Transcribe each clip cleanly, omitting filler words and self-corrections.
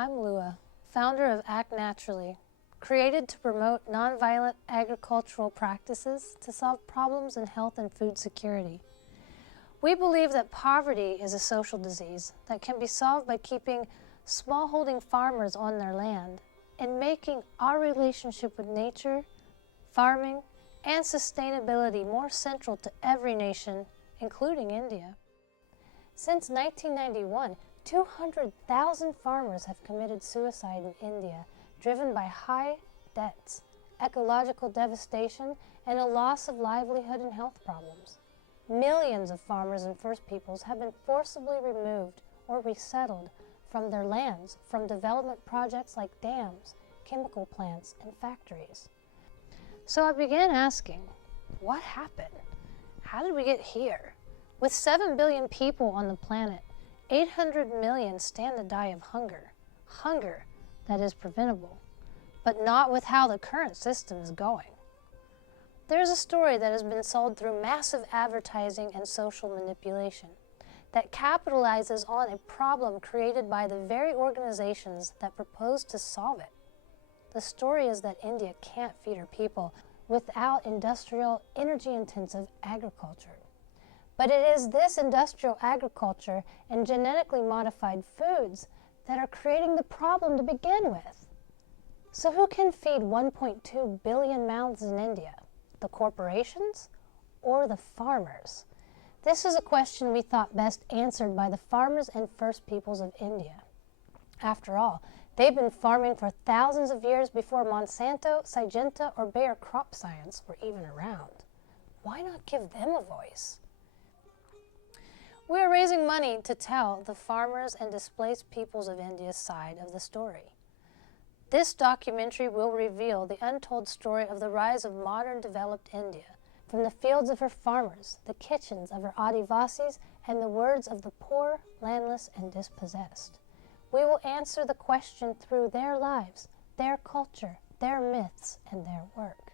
I'm Lua, founder of Act Naturally, created to promote nonviolent agricultural practices to solve problems in health and food security. We believe that poverty is a social disease that can be solved by keeping smallholding farmers on their land and making our relationship with nature, farming, and sustainability more central to every nation, including India. Since 1991, 200,000 farmers have committed suicide in India, driven by high debts, ecological devastation, and a loss of livelihood and health problems. Millions of farmers and First Peoples have been forcibly removed or resettled from their lands from development projects like dams, chemical plants, and factories. So I began asking, what happened? How did we get here? With 7 billion people on the planet, 800 million stand to die of hunger. Hunger that is preventable, but not with how the current system is going. There's a story that has been sold through massive advertising and social manipulation that capitalizes on a problem created by the very organizations that propose to solve it. The story is that India can't feed her people without industrial, energy-intensive agriculture. But it is this industrial agriculture and genetically modified foods that are creating the problem to begin with. So who can feed 1.2 billion mouths in India? The corporations or the farmers? This is a question we thought best answered by the farmers and First Peoples of India. After all, they've been farming for thousands of years before Monsanto, Syngenta, or Bayer crop science were even around. Why not give them a voice? We are raising money to tell the farmers and displaced peoples of India's side of the story. This documentary will reveal the untold story of the rise of modern developed India, from the fields of her farmers, the kitchens of her Adivasis, and the words of the poor, landless, and dispossessed. We will answer the question through their lives, their culture, their myths, and their work.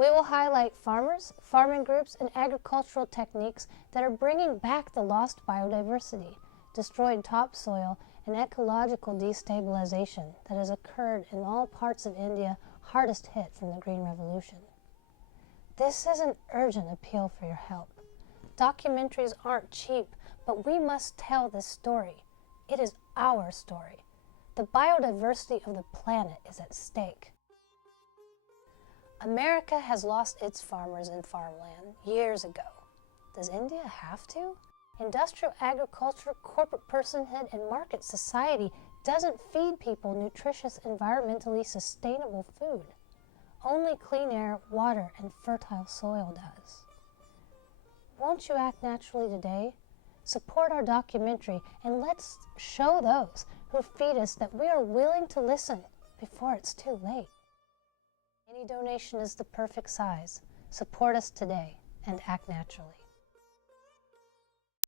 We will highlight farmers, farming groups, and agricultural techniques that are bringing back the lost biodiversity, destroyed topsoil, and ecological destabilization that has occurred in all parts of India hardest hit from the Green Revolution. This is an urgent appeal for your help. Documentaries aren't cheap, but we must tell this story. It is our story. The biodiversity of the planet is at stake. America has lost its farmers and farmland years ago. Does India have to? Industrial agriculture, corporate personhood, and market society doesn't feed people nutritious, environmentally sustainable food. Only clean air, water, and fertile soil does. Won't you act naturally today? Support our documentary and let's show those who feed us that we are willing to listen before it's too late. Any donation is the perfect size. Support us today and act naturally.